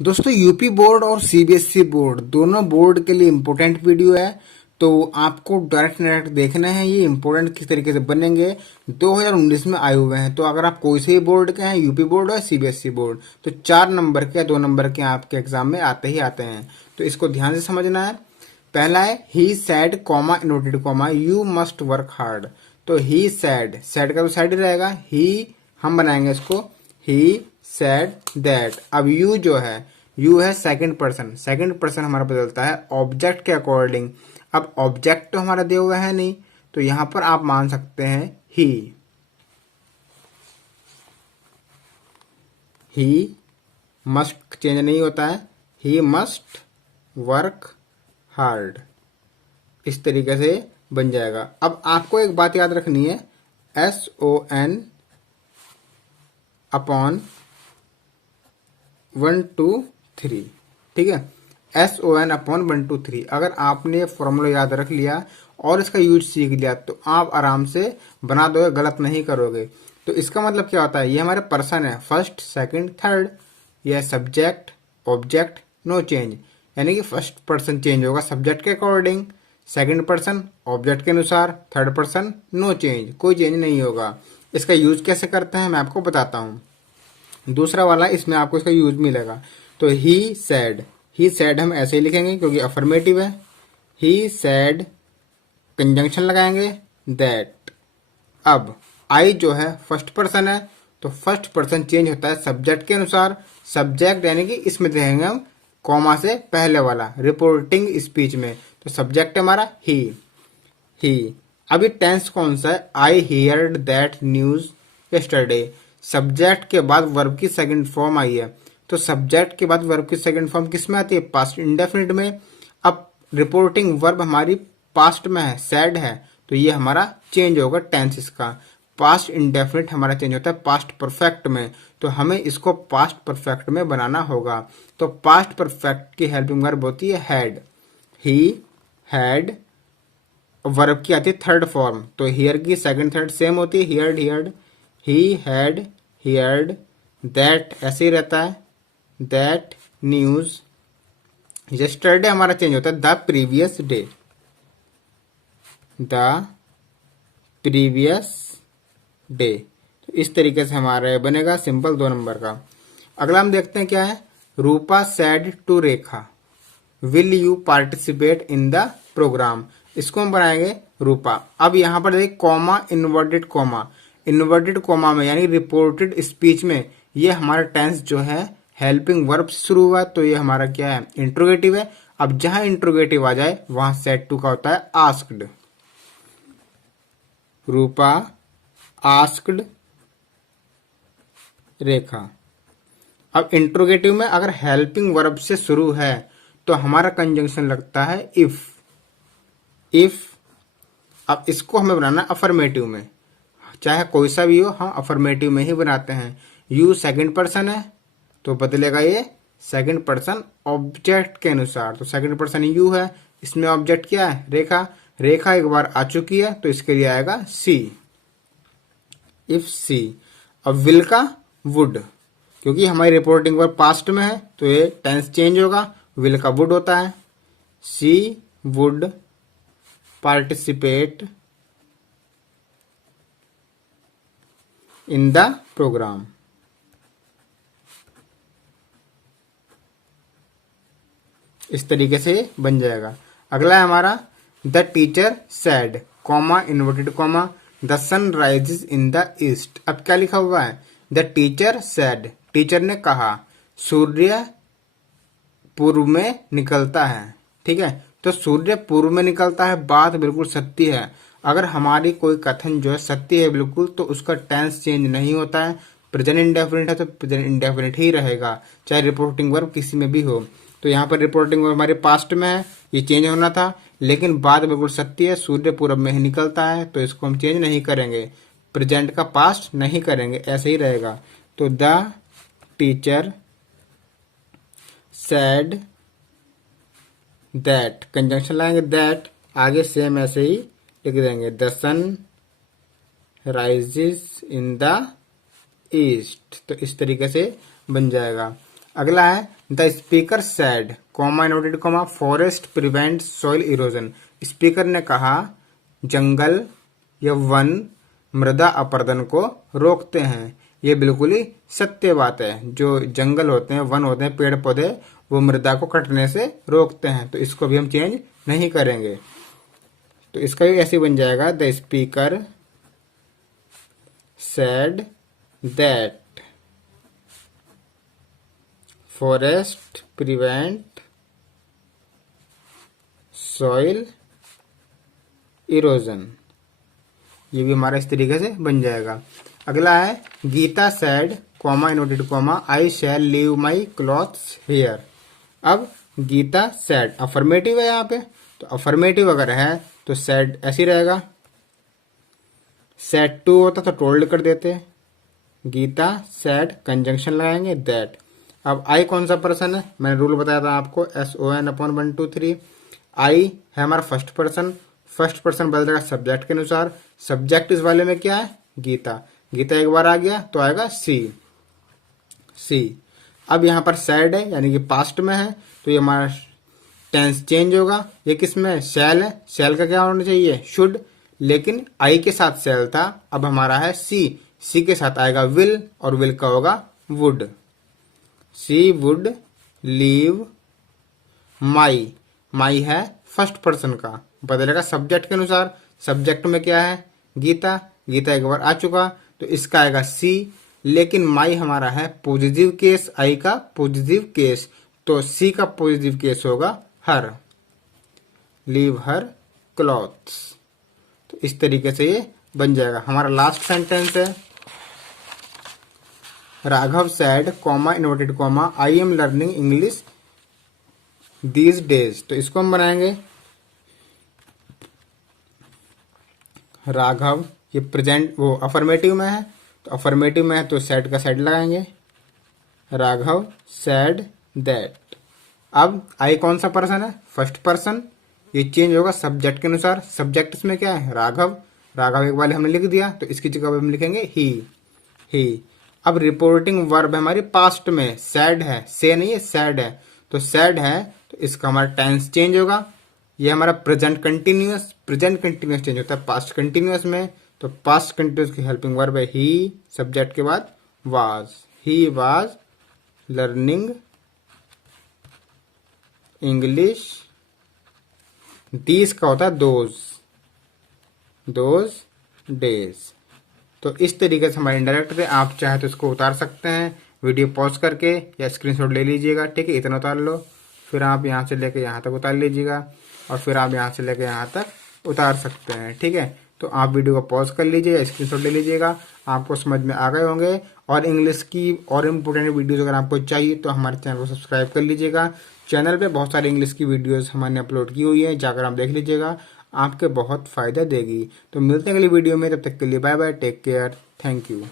दोस्तों UP board और CBSE board दोनों बोर्ड के लिए इम्पोर्टेंट वीडियो है। तो आपको डायरेक्ट देखना है ये इम्पोर्टेंट किस तरीके से बनेंगे। 2019 में आए हुए हैं। तो अगर आप कोई से भी बोर्ड के हैं, यूपी बोर्ड और सीबीएसई बोर्ड, तो 4 नंबर के 2 नंबर के आपके एग्जाम में आते ही आते हैं। तो इसको ध्यान से समझना है। पहला है he said comma inverted comma you must work hard. तो ही सैड, सैड का तो सैड ही रहेगा, ही हम बनाएंगे इसको ही सैड दैट। अब यू जो है, यू है सेकंड पर्सन, सेकंड पर्सन हमारा बदलता है ऑब्जेक्ट के अकॉर्डिंग। अब ऑब्जेक्ट तो हमारा दिया हुआ है नहीं, तो यहां पर आप मान सकते हैं ही मस्ट चेंज नहीं होता है, ही मस्ट वर्क हार्ड, इस तरीके से बन जाएगा। अब आपको एक बात याद रखनी है, SON अपॉन 1 2 3, ठीक है। SON अपॉन 1 2 3 अगर आपने ये फॉर्मूला याद रख लिया और इसका यूज सीख लिया तो आप आराम से बना दोगे, गलत नहीं करोगे। तो इसका मतलब क्या होता है, ये हमारे पर्सन है, फर्स्ट सेकंड थर्ड, यह सब्जेक्ट ऑब्जेक्ट नो चेंज, यानी कि फर्स्ट पर्सन चेंज होगा सब्जेक्ट के अकॉर्डिंग, सेकंड पर्सन ऑब्जेक्ट के अनुसार, थर्ड पर्सन नो चेंज, कोई चेंज नहीं होगा। इसका यूज कैसे करते हैं मैं आपको बताता हूं। दूसरा वाला इसमें आपको इसका यूज मिलेगा। तो ही सैड हम ऐसे ही लिखेंगे क्योंकि अफर्मेटिव है। ही सैड कंजंक्शन लगाएंगे दैट। अब आई जो है फर्स्ट पर्सन है, तो फर्स्ट पर्सन चेंज होता है सब्जेक्ट के अनुसार, सब्जेक्ट यानी कि इसमें देंगे हम कॉमा से पहले वाला रिपोर्टिंग स्पीच में, तो सब्जेक्ट हमारा ही। अभी टेंस कौन सा है, आई heard that news yesterday. Subject के बाद वर्ब की सेकंड फॉर्म आई है, तो सब्जेक्ट के बाद वर्ब की सेकंड फॉर्म किस में आती है, पास्ट इंडेफिनिट में। अब रिपोर्टिंग वर्ब हमारी पास्ट में है, सैड है, तो ये हमारा चेंज होगा टेंस इसका। पास्ट इंडेफिनिट हमारा चेंज होता है पास्ट परफेक्ट में, तो हमें इसको पास्ट परफेक्ट में बनाना होगा। तो पास्ट परफेक्ट की हेल्पिंग वर्ब होती है हैड, ही हैड। वर्ब की आती है थर्ड फॉर्म, तो हियर की सेकंड थर्ड सेम होती है, heard, he had heard that, ऐसे ही रहता है, दैट न्यूज। यस्टरडे हमारा चेंज होता है the previous day, the previous day. तो इस तरीके से हमारा बनेगा सिंपल 2 नंबर का। अगला हम देखते हैं क्या है, Rupa said to Rekha will you participate in the programme. इसको हम बनाएंगे रूपा। अब यहां पर देखिए कॉमा इन्वर्टेड कॉमा में यानी रिपोर्टेड स्पीच में ये हमारा टेंस जो है हेल्पिंग वर्ब से शुरू हुआ, तो ये हमारा क्या है, इंट्रोगेटिव है। अब जहां इंट्रोगेटिव आ जाए वहां सेड टू का होता है आस्क्ड। रूपा आस्क्ड रेखा। अब इंट्रोगेटिव में अगर हेल्पिंग वर्ब से शुरू है तो हमारा कंजंक्शन लगता है इफ। अब इसको हमें बनाना अफर्मेटिव में, चाहे कोई सा भी हो हम अफर्मेटिव में ही बनाते हैं। यू सेकंड पर्सन है तो बदलेगा ये सेकंड पर्सन ऑब्जेक्ट के अनुसार, तो सेकंड पर्सन यू है, इसमें ऑब्जेक्ट क्या है, रेखा। रेखा एक बार आ चुकी है तो इसके लिए आएगा सी, इफ सी। अब विल का वुड, क्योंकि हमारी रिपोर्टिंग वर्ब पास्ट में है तो ये टेंस चेंज होगा, विल का वुड होता है, she would participate in the programme. इस तरीके से बन जाएगा। अगला है हमारा the teacher said comma inverted comma the sun rises in the east. अब क्या लिखा हुआ है, द टीचर सैड, टीचर ने कहा सूर्य पूर्व में निकलता है, ठीक है। तो सूर्य पूर्व में निकलता है, बात बिल्कुल सत्य है। अगर हमारी कोई कथन जो है सत्य है बिल्कुल, तो उसका टेंस चेंज नहीं होता है। प्रेजेंट इंडेफिनिट है तो प्रेजेंट इंडेफिनिट ही रहेगा, चाहे रिपोर्टिंग वर्ब किसी में भी हो। तो यहाँ पर रिपोर्टिंग वर्ब हमारे पास्ट में है, ये चेंज होना था, लेकिन बात बिल्कुल सत्य है, सूर्य पूरब में ही निकलता है, तो इसको हम चेंज नहीं करेंगे, प्रेजेंट का पास्ट नहीं करेंगे, ऐसे ही रहेगा। तो the teacher said that, conjunction लाएंगे दैट, आगे सेम ऐसे ही लिख देंगे, the sun rises in the east. तो इस तरीके से बन जाएगा। अगला है the speaker said comma inverted comma forest prevent soil erosion. Speaker ने कहा जंगल या वन मृदा अपरदन को रोकते हैं। ये बिल्कुल ही सत्य बात है। जो जंगल होते हैं, वन होते हैं, पेड़ पौधे, वो मृदा को कटने से रोकते हैं, तो इसको भी हम चेंज नहीं करेंगे। तो इसका भी ऐसे बन जाएगा the speaker said that forest prevent soil erosion. ये भी हमारा इस तरीके से बन जाएगा। अगला है Gita said comma inverted comma I shall leave my clothes here. अब गीता सेड अफर्मेटिव है यहाँ पे, तो अफर्मेटिव अगर है तो सेड ऐसी रहेगा। सेड टू होता तो टोल्ड कर देते। गीता सेड कंजंक्शन लगाएंगे दैट। अब आई कौन सा पर्सन है, मैंने रूल बताया था आपको, SON/1 2 3। आई है हमारा फर्स्ट पर्सन। फर्स्ट पर्सन बदल जाएगा सब्जेक्ट के अनुसार। सब्जेक्ट इस वाले में क्या है, गीता। गीता एक बार आ गया तो आएगा सी। अब यहाँ पर सैड है यानी कि पास्ट में है, तो ये हमारा टेंस चेंज होगा। ये किस में, शैल है। शैल का क्या होना चाहिए, शुड, लेकिन आई के साथ शैल था, अब हमारा है सी के साथ आएगा विल, और विल का होगा would. She would leave my है फर्स्ट पर्सन का, बदलेगा सब्जेक्ट के अनुसार। सब्जेक्ट में क्या है, गीता एक बार आ चुका, तो इसका आएगा सी। लेकिन माई हमारा है पॉजिटिव केस, आई का पॉजिटिव केस, तो सी का पॉजिटिव केस होगा हर। Leave her clothes. तो इस तरीके से ये बन जाएगा। हमारा लास्ट सेंटेंस है Raghav sad comma inverted comma I am learning English these days. तो इसको हम बनाएंगे राघव, ये प्रेजेंट वो अफर्मेटिव में है, तो अफर्मेटिव में है तो सैड का सैड लगाएंगे। Raghav sad that. अब आई कौन सा पर्सन है, फर्स्ट पर्सन, ये चेंज होगा सब्जेक्ट के अनुसार। सब्जेक्ट इसमें क्या है, राघव एक बार हमने लिख दिया, तो इसकी जगह हम लिखेंगे ही। अब रिपोर्टिंग वर्ब है हमारी पास्ट में, सैड है, से नहीं है सैड है, तो सैड है तो इसका हमारा टेंस चेंज होगा। ये हमारा प्रेजेंट कंटिन्यूअस चेंज होता है पास्ट कंटिन्यूअस में, तो पास्ट कंटिन्यूअस की हेल्पिंग वर्ब है ही, सब्जेक्ट के बाद was. He was learning English, these का होता है दोज डेज। तो इस तरीके से हमारे इंडायरेक्ट थे। आप चाहे तो इसको उतार सकते हैं वीडियो पॉज करके, या स्क्रीनशॉट ले लीजिएगा, ठीक है, इतना उतार लो। फिर आप यहाँ से लेके यहाँ तक उतार लीजिएगा, और फिर आप यहाँ से लेके यहाँ तक उतार सकते हैं, ठीक है। तो आप वीडियो को पॉज कर लीजिए या स्क्रीनशॉट ले लीजिएगा, आपको समझ में आ गए होंगे। और इंग्लिश की और इम्पोर्टेंट वीडियोस अगर आपको चाहिए तो हमारे चैनल को सब्सक्राइब कर लीजिएगा। चैनल पे बहुत सारे इंग्लिश की वीडियोस हमने अपलोड की हुई है, जाकर आप देख लीजिएगा, आपके बहुत फ़ायदा देगी। तो मिलते हैं अगली वीडियो में, तब तक के लिए bye bye, take care, thank you.